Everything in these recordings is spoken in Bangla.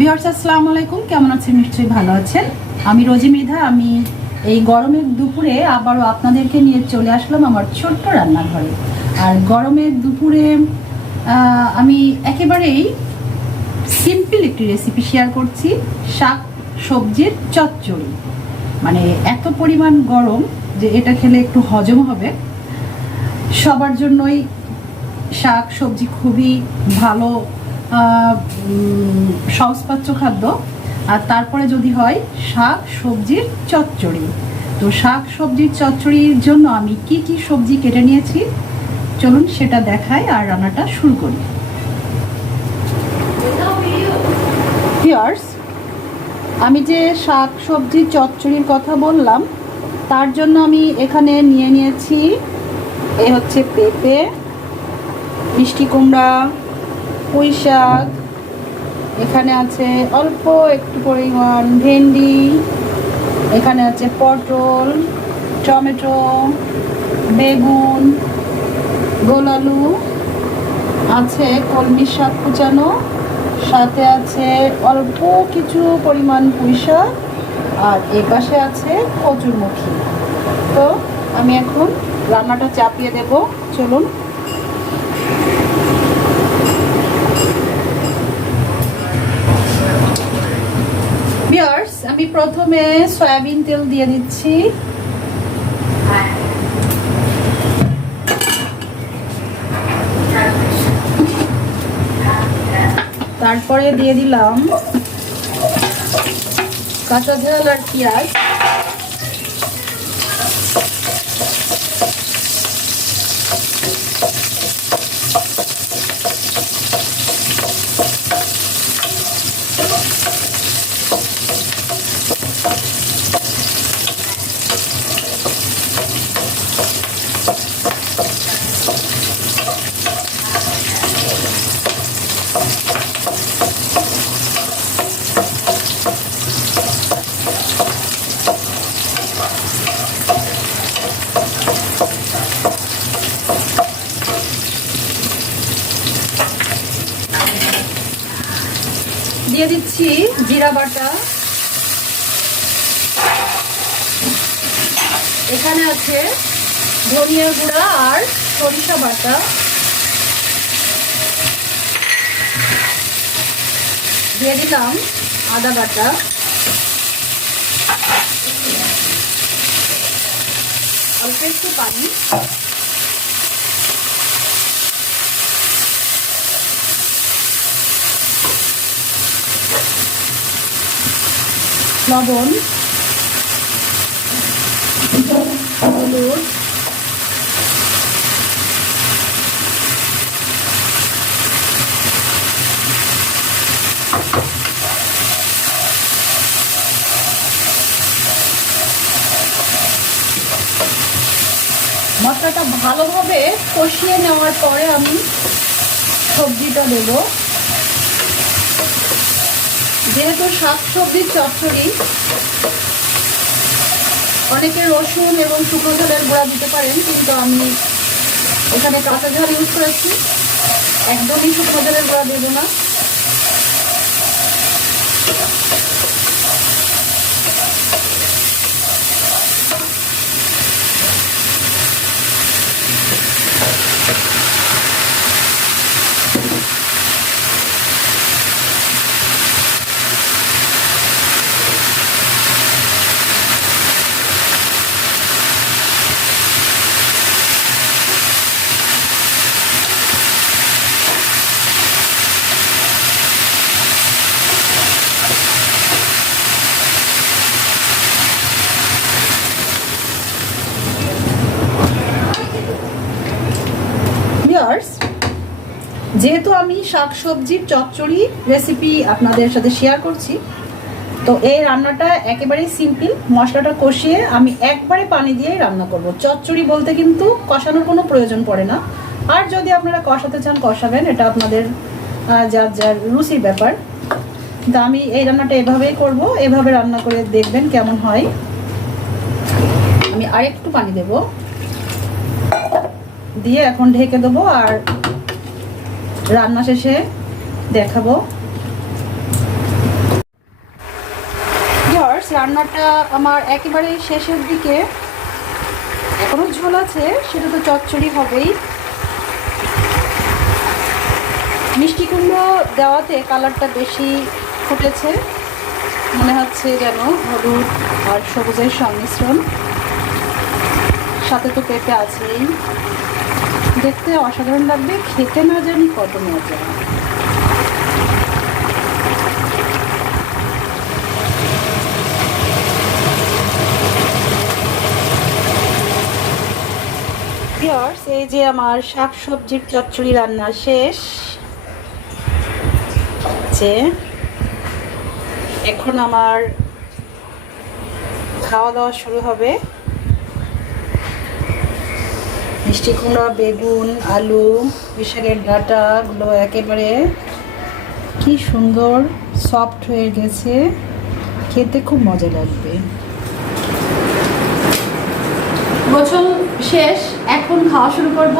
বিহার্স আসসালামু আলাইকুম। কেমন আছেন? নিশ্চয়ই ভালো আছেন। আমি রোজি মৃধা, আমি এই গরমের দুপুরে আবারও আপনাদেরকে নিয়ে চলে আসলাম আমার ছোট্ট রান্নাঘরে। আর গরমের দুপুরে আমি একেবারেই সিম্পল একটি রেসিপি শেয়ার করছি, শাক সবজির চচ্চড়ি। মানে এত পরিমাণ গরম যে এটা খেলে একটু হজম হবে। সবার জন্যই শাক সবজি খুবই ভালো সহজপাচ্য খাদ্য, আর তারপরে যদি হয় শাক, সবজির চচ্চড়ি। তো শাক, সবজির চচ্চড়ির জন্য আমি কি কি সবজি কেটে নিয়েছি? চলুন সেটা দেখাই আর রান্নাটা শুরু করি। আমি যে শাক, সবজি, চচ্চড়ির কথা বললাম, তার জন্য আমি এখানে নিয়ে নিয়েছি, এ হচ্ছে পেঁপে, মিষ্টি কুমড়া পুঁই শাক, এখানে আছে অল্প একটু পরিমাণ ভেন্ডি, এখানে আছে পটল, টমেটো, বেগুন, গোল আলু, আছে কলমি শাক কুচানো, সাথে আছে অল্প কিছু পরিমাণ পুঁই শাক, আর এ পাশে আছে কচুরমুখী। তো আমি এখন রান্নাটা চাপিয়ে দেব। চলুন বিয়ার্স আমি প্রথমে সয়াবিন তেল দিয়ে দিচ্ছি। তারপরে দিয়ে দিলাম কাঁচা ঝাল আর পেঁয়াজ। দিয়ে দিচ্ছি জিরা বাটা। এখানে আছে ধনিয়া গুঁড়া আর সরিষা বাটা। দিয়ে দিলাম আদা বাটা। অল্প একটু পানি। লবণ হলুদ মশলাটা ভালোভাবে কষিয়ে নেওয়ার পরে আমি সবজিটা দেবো। যেহেতু শাক সবজির চচ্চড়ি, অনেকে রসুন এবং শুকনো ঝালের গুঁড়া দিতে পারেন, কিন্তু আমি এখানে কাঁচা ঝাল ইউজ করেছি। একদমই শুকনো ঝালের গুঁড়া দেবো না। ভিউয়ার্স যেহেতু আমি শাক সবজির চচ্চড়ি রেসিপি আপনাদের সাথে শেয়ার করছি, তো এই রান্নাটা একেবারেই সিম্পল মশলাটা কষিয়ে আমি একবারে পানি দিয়েই রান্না করব। চচ্চড়ি বলতে কিন্তু কষানোর কোনো প্রয়োজন পড়ে না। আর যদি আপনারা কষাতে চান, কষাবেন, এটা আপনাদের যার যার রুচির ব্যাপার। কিন্তু আমি এই রান্নাটা এভাবেই করব, এভাবে রান্না করে দেখবেন কেমন হয়। আমি আরেকটু পানি দেব। দিয়ে এখন ঢেকে দেবো আর রান্না শেষে দেখাবো। রান্নাটা আমার একেবারে শেষের দিকে। এখনও ঝোল আছে, সেটা তো চচ্চড়ি হবেই। মিষ্টি কুমড়ো দেওয়াতে কালারটা বেশি ফুটেছে। মনে হচ্ছে যেন হলুদ আর সবুজের সংমিশ্রণ। সাথে তো পেঁপে আছেই। দেখতে অসাধারণ লাগবে খেতে না জানি কত মজা। Viewers, এই যে আমার শাক সবজির চচ্চড়ি রান্না শেষ। যে এখন আমার খাওয়া দাওয়া শুরু হবে। মিষ্টি কুমড়া বেগুন, আলু বিশাকের ডাঁটাগুলো একেবারে কি সুন্দর সফট হয়ে গেছে। খেতে খুব মজা লাগবে। গোছল শেষ, এখন খাওয়া শুরু করব।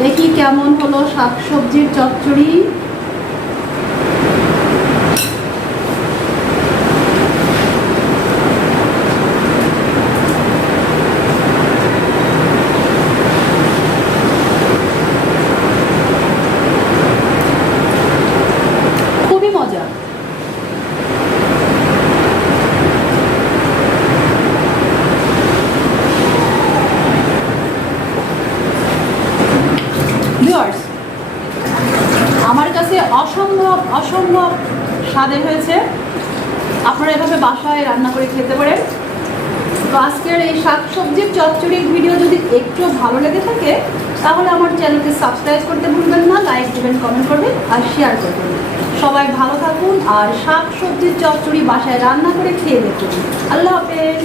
দেখি কেমন হলো শাক সবজির চচ্চড়ি খুবই মজা ভিউয়ার্স আমার কাছে অসম্ভব অসম্ভব স্বাদের হয়েছে। আপনারা এভাবে বাসায় রান্না করে খেতে পারেন। তো আজকের এই শাক সবজির চচ্চড়ির ভিডিও যদি একটু ভালো লেগে থাকে, তাহলে আমার চ্যানেলকে সাবস্ক্রাইব করতে ভুলবেন না, লাইক দেবেন, কমেন্ট করবেন আর শেয়ার করবেন। সবাই ভালো থাকুন আর শাক সবজির চচ্চড়ি বাসায় রান্না করে খেয়ে দেখুন। আল্লাহ হাফেজ।